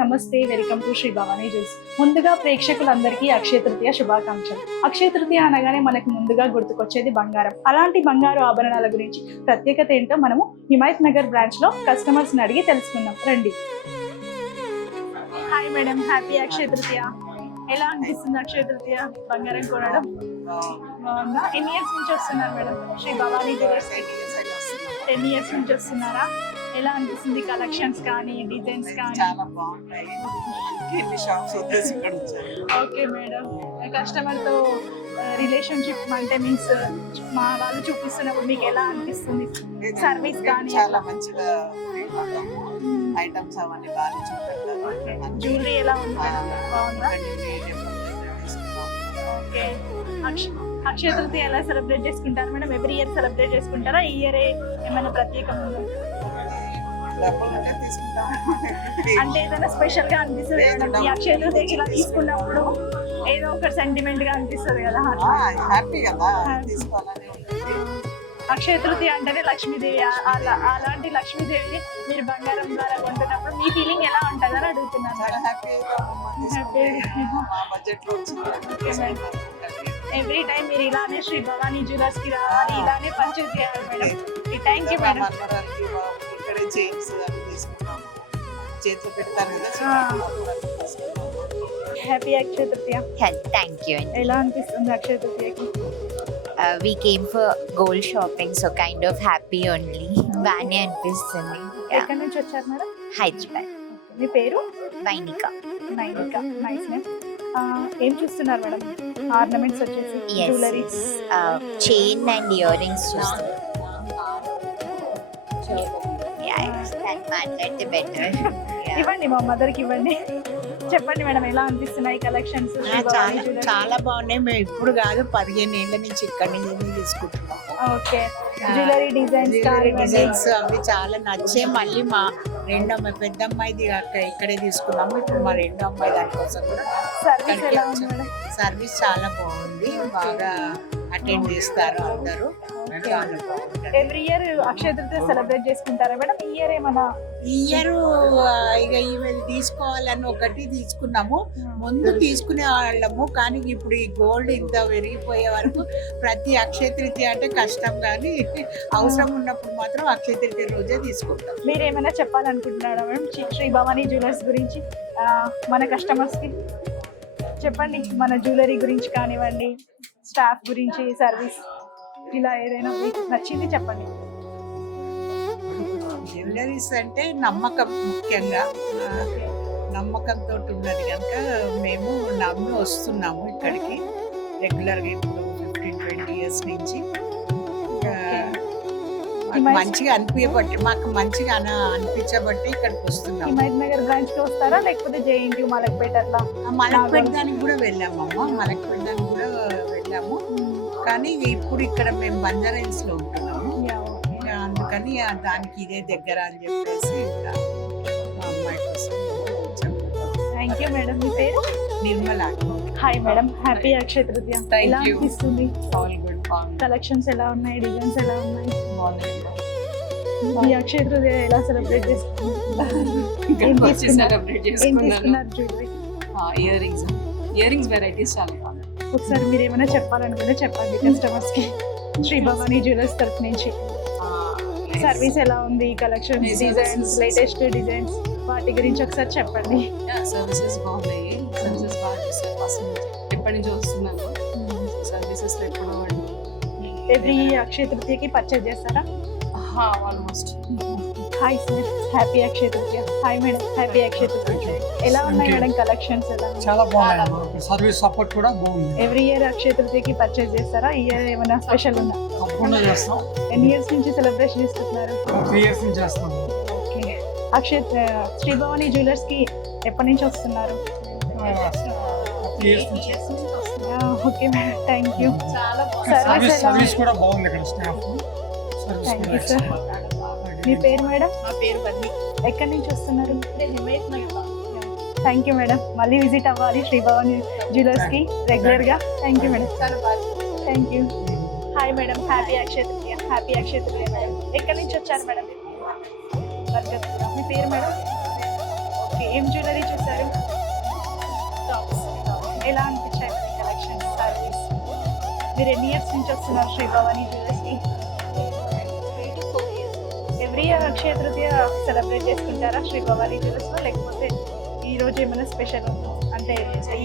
నమస్తే, welcome to Shri Bhavani జ్యూస్. ముందుగా ప్రేక్షకులందరికీ అక్షయ తృతీయ శుభాకాంక్షలు. అక్షయ తృతీయ అనగానే మనకు ముందుగా గుర్తుకొచ్చేది బంగారం. అలాంటి బంగారు ఆభరణాల గురించి ప్రత్యేకత ఏంటో మనము హిమాయత్ నగర్ బ్రాంచ్ లో కస్టమర్స్ ని అడిగి తెలుసుకుందాం రండి. Hi madam, happy Akshaya Tritiya. ఎలా అనిపిస్తుంది అక్షయ తృతీయ బంగారం కొనడం? బాగుందా? ఎన్ని ఇయర్స్ నుంచి వస్తున్నారు మేడం శ్రీ భవానీ జ్యూస్? 10 ఇయర్స్ నుంచి వస్తున్నారా? ఎలా అనిపిస్తుంది కలెక్షన్స్ కానీ డిజైన్స్ కానీ? చాలా బాగున్నాయి. ఎన్ని షాప్స్ వచ్చేసి ఇక్కడ వచ్చారు. ఓకే మేడం, కస్టమర్ తో రిలేషన్షిప్ అంటే మీన్స్ మా వాళ్ళు చూపిస్తున్నప్పుడు మీకు ఎలా అనిపిస్తుంది? సర్వీస్ కానీ చాలా మంచిగా ఐటమ్స్ అవన్నీ బాగా చూపెడతారు. జ్యువెలరీ ఎలా ఉంది మేడం? బాగుందా? ఓకే. అక్షయ తృతీయ ఎలా సెలబ్రేట్ చేసుకుంటారు మేడం? ఎవ్రీ ఇయర్ సెలబ్రేట్ చేసుకుంటారా? ఈ ఇయర్ ఏమైనా ప్రత్యేకం ఉందా? అంటే ఏదైనా స్పెషల్ గా అనిపిస్తుంది ఈ అక్షయ తృతీయకి ఇలా తీసుకున్నప్పుడు? ఏదో ఒక సెంటిమెంట్ గా అనిపిస్తుంది కదా, హ్యాపీ కదా తీసుకోవాలని ఉంటుంది. అక్షయ తృతీయ అంటేనే లక్ష్మీదేవి. అలాంటి లక్ష్మీదేవిని మీరు బంగారం ద్వారా కొంటున్నప్పుడు మీ ఫీలింగ్ ఎలా ఉంటుందని అడుగుతున్నాను. చాలా హ్యాపీగా బడ్జెట్ లో ఎవ్రీ టైం మీరు ఇలానే శ్రీ భవానీ జ్యువెలర్స్ కి రావాలి, ఇలానే పర్చేజ్ చేయాలి మేడం. Thank you madam. ఇక్కడే చైన్స్ అవి తీసుకున్నాము, చేతిలో పెడతారు కదా. హ్యాపీ అక్షయ తృతీయ. Thank you. ఎలా అనిపిస్తుంది అక్షయ తృతీయకి? We came for gold shopping, so kind of happy only. బాగానే అనిపిస్తుంది. ఎక్కడి నుంచి వచ్చారు మేడం? హైదరాబాద్. మీ పేరు? వైనిక. నైనిక. Nice name. ఏం చూస్తున్నారు మేడం? ఆర్నమెంట్స్ వచ్చేసి jewellery, chain and earrings చూస్తున్నాం. మాట్లాడితే బెటర్. ఇవ్వండి మా మదర్కి ఇవ్వండి. చెప్పండి మేడం, ఎలా అనిపిస్తున్నాయి కలెక్షన్స్? చాలా బాగున్నాయి. మేము ఇప్పుడు కాదు 15 ఏళ్ల నుంచి ఇక్కడి నుంచి తీసుకుంటున్నాం. ఓకే. జ్యువెలరీ డిజైన్స్ అవి చాలా నచ్చే. మళ్ళీ మా రెండో అమ్మాయి పెద్ద అమ్మాయిది ఇక్కడే తీసుకున్నాము. ఇప్పుడు మా రెండో అమ్మాయి దానికోసం కూడా సర్వీస్ చాలా బాగుంది. బాగా అటెండ్ చేస్తారు అందరూ. Every year Akshaya Tritiya celebrate చేసుకుంటారా మేడం? ఈ ఇయర్ ఏమన్నా? ఈ ఇయర్ ఇక ఈవెన్ తీసుకోవాలని ఒకటి తీసుకున్నాము. ముందు తీసుకునే వాళ్ళము, కానీ ఇప్పుడు ఈ గోల్డ్ ఇంత పెరిగిపోయే వరకు ప్రతి అక్షయ తృతీయ అంటే కష్టం, కానీ అవసరం ఉన్నప్పుడు మాత్రం అక్షయ తృతీయ రోజే తీసుకుంటాం. మీరు ఏమైనా చెప్పాలనుకుంటున్నారా మేడం శ్రీ భవానీ జ్యువెలర్స్ గురించి? మన కస్టమర్స్ కి చెప్పండి, మన జ్యువెలరీ గురించి కానివ్వండి, స్టాఫ్ గురించి, సర్వీస్, ఇలా ఏదైనా మీకు నచ్చింది చెప్పండి. జ్యువెలరీస్ అంటే నమ్మకం ముఖ్యంగా. నమ్మకంతో ఉన్నది కనుక మేము నమ్మి వస్తున్నాము ఇక్కడికి రెగ్యులర్గా. ఇప్పుడు 15-20 ఇయర్స్ నుంచి మంచిగా అనిపించబట్టి, మాకు మంచిగా అనిపించబట్టి ఇక్కడికి వస్తున్నాము. హిమాయత్ నగర్ బ్రాంచ్ కి వస్తారా, లేకపోతే జేఎన్టీ మలక్పేట అట్లా? మలక్పేట దానికి కూడా వెళ్ళామమ్మా, మలక్పేట దానికి కూడా వెళ్ళాము. కానీ ఇప్పుడు ఇక్కడ మేము బంజారా హిల్స్ లో ఉంటున్నాము, అందుకని దానికి ఇదే దగ్గర అని చెప్పేసి మా అమ్మాయి కోసం. Thank you madam. మీ పేరు? Nirmala. Hi madam, happy Akshaya Tritiya. ఎలా అనిపిస్తుంది? కలెక్షన్స్ ఎలా ఉన్నాయి? డిజైన్స్ ఎలా ఉన్నాయి? ఈ అక్షయ తృతీయ ఎలా సెలబ్రేట్ చేసుకున్నారు? జ్యువెలరీ, ఇయర్ రింగ్స్ వెరైటీస్ చాలా బాగున్నాయి. ఒకసారి మీరు ఏమైనా చెప్పాలనుకుంటే చెప్పండి కస్టమర్స్ కి. శ్రీ భవానీ జ్యువెలర్స్ తరఫు నుంచి సర్వీస్ ఎలా ఉంది? కలెక్షన్స్, డిజైన్స్, లేటెస్ట్ డిజైన్స్, వాటి గురించి ఒకసారి చెప్పండి. సర్వీసెస్ బాగున్నాయి. సర్వీసెస్ బాగా చేస్తారు. అసలు ఎప్పటి నుంచి వస్తున్నాను సర్వీసెస్ ఎప్పుడు. ఎవ్రీ అక్షయ తృతీయకి పర్చేజ్ చేస్తారా? Almost. Hi sir, happy Akshaya తృతీయ. Hi madam, happy Akshaya Tritiya. ఎలా ఉన్నాయి మేడం కలెక్షన్స్? ఎలా? చాలా బాగున్నాయి. సర్వీస్ సపోర్ట్ కూడా బాగుంది. ఎవ్రీ ఇయర్ అక్షయ తృతీయకి పర్చేజ్ చేస్తారా? ఈ ఇయర్ ఏమైనా స్పెషల్ ఉందా? తప్పకుండా చేస్తాం. ఎన్ని ఇయర్స్ నుంచి సెలబ్రేషన్ చేసుకుంటున్నారు? 3 ఇయర్స్ నుంచి చేస్తాం. ఓకే. అక్షయ శ్రీ భవానీ జ్యువెలర్స్ కి ఎప్పటి నుంచి వస్తున్నారు? 3 ఇయర్స్ నుంచి. Okay madam, thank you. Service కూడా బాగుంది ఇక్కడ. Staff thank you sir. మీ పేరు మేడం? నా పేరు బన్నీ. ఎక్కడి నుంచి వస్తున్నారు? Thank you madam. మళ్ళీ విజిట్ అవ్వాలి శ్రీ భవానీ జ్యువెలర్స్ కి రెగ్యులర్ గా. Thank you madam. Thank you. Hi madam, happy Akshaya Tritiya. Happy Akshaya Tritiya madam. ఎక్కడి నుంచి వచ్చారు మేడం? మీ పేరు మేడం? ఓకే, ఏం జ్యువెలరీ చూసారు? టాప్స్. ఎలా అనిపించాయి మీ కలెక్షన్, సర్వీస్? మీరు ఎన్ని ఇయర్స్ నుంచి వస్తున్నారు Shri Bhavani జ్యువెలర్స్కి? Every year Akshaya Tritiya celebrate చేసుకుంటారా శ్రీ భవానీ జ్యువెలర్స్లో, లేకపోతే ఈ రోజు ఏమైనా స్పెషల్ అంటే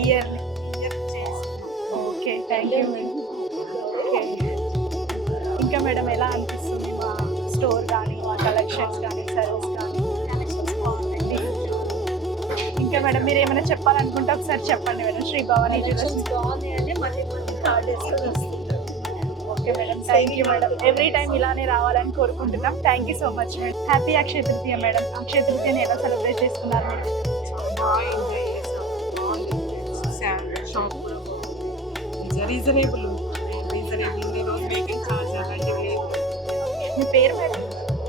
year? Okay, thank you madam. Okay, ఇంకా మేడం ఎలా అనిపిస్తుంది మా స్టోర్ కానీ, మా కలెక్షన్స్ కానీ, సర్వీస్ కానీ? ఇంకా మేడం మీరు ఏమైనా చెప్పాలనుకుంటే ఒకసారి చెప్పండి madam. Shri Bhavani jewellers okay madam, thank you madam. Every time ఇలానే రావాలని కోరుకుంటున్నాం. Thank you so much madam. Happy Akshaya Tritiya madam. అక్షయ తృతీయని ఎలా సెలబ్రేట్ చేసుకున్నారు మీరు? రీజనబుల్ మేకింగ్ ఛార్జ్ అలాంటివి లేవు. మీ పేరు మేడం?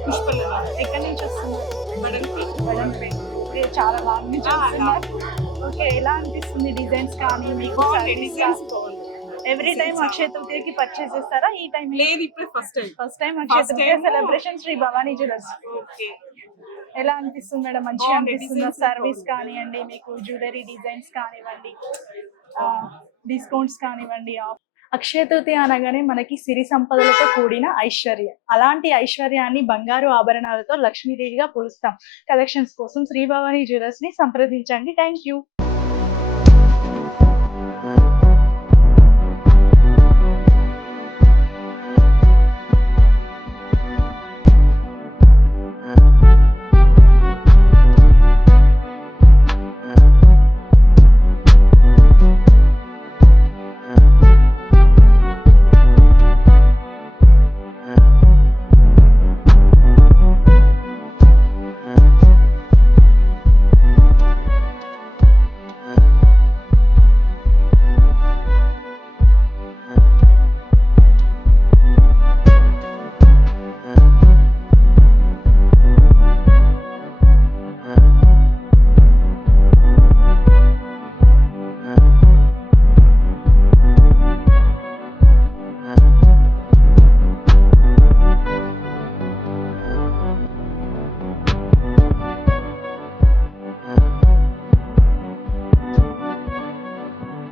పుష్పల ఎక్కడి నుంచి వస్తున్నారు? బడంపేట ఓకే, చాలా లాంగ్ నుంచి వస్తున్నారు. ఓకే, ఎలా అనిపిస్తుంది డిజైన్స్ కానీ మీకు? డిజైన్స్ బాగుంది. ఎవ్రీ టైం అక్షయ తృతీయకి పర్చేస్ చేస్తారా? ఈ టైం లేదు, ఇప్పుడు first time. First time Akshaya First Tritiya time. Celebration Shri Bhavani jewellers. Okay, ఎలా అనిపిస్తుంది మేడం? మంచిగా బాగుంది, అనిపిస్తుంది. designs సర్వీస్ బాగుంది. కానివ్వండి, మీకు జ్యువెలరీ డిజైన్స్ కానివ్వండి, డిస్కౌంట్స్ కానివ్వండి. అక్షయ తృతీయ అనగానే మనకి సిరి సంపదలతో కూడిన ఐశ్వర్యం. అలాంటి ఐశ్వర్యాన్ని బంగారు ఆభరణాలతో లక్ష్మీదేవిగా పోలుస్తాం. కలెక్షన్స్ కోసం శ్రీ భవానీ జ్యువెలర్స్ ని సంప్రదించండి. Thank you.